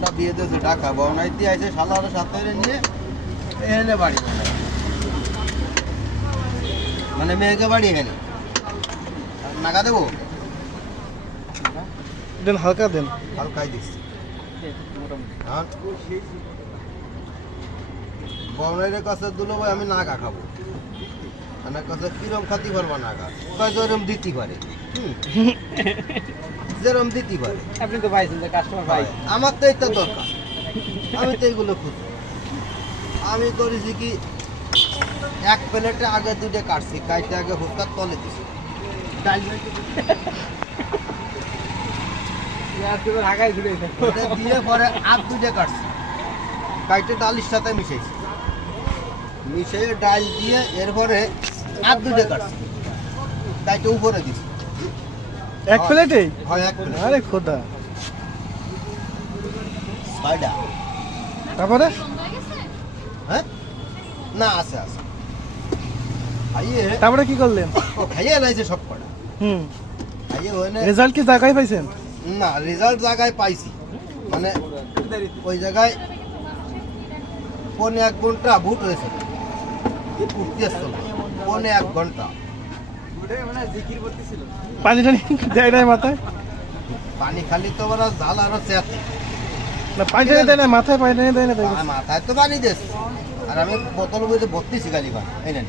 বোনটা বিয়ে দিয়েছে ঢাকা বনাইতে আইছে শালার সাথে নিয়ে এনে বাড়ি মানে মেয়েকে বাড়ি এখানে নাগা দেবো দেন হালকা দেন হালকাই দিচ্ছি বনাইয়ের কাছে দুলো ভাই আমি নাগা খাবো আমার কাছে কিরম খাতি পারবা নাগা কয় যেরম দিতে পারে যেরম দিতে পারে আপনি তো পাইছেন যে কাস্টমার পাই আমার তো এটা দরকার আমি তো এইগুলো খুঁজছি আমি করেছি কি এক প্লেটে আগে দুটো কাটছি কাইটে আগে হুকার তলে দিছি ডাল আগাই ঘুরে ওটা দিয়ে পরে আর দুটো কাটছি কাইটে ডালের সাথে মিশাইছি মিশিয়ে ডাল দিয়ে এরপরে আর দুটো কাটছি কাইটে উপরে দিছি এক প্লেটে হয় এক প্লেট আরে খোদা ছয়টা তারপরে হ্যাঁ না আছে আছে খাইয়ে তারপরে কি করলেন ও খাইয়ে লাইছে সব কটা হুম খাইয়ে হয় না রেজাল্ট কি জায়গায় পাইছেন না রেজাল্ট জায়গায় পাইছি মানে ওই জায়গায় 1.5 ঘন্টা ভুট হয়েছে উঠতে আসতো না 1.5 ঘন্টা পানি টানি দেয় নাই মাথায় পানি খালি তো ওরা জাল আরো চেতে না পানি টানি দেয় না মাথায় পানি টানি দেয় না তাই মাথায় তো পানি দিস আর আমি বোতল বুঝে ভর্তিছি গালি পানি এই নেন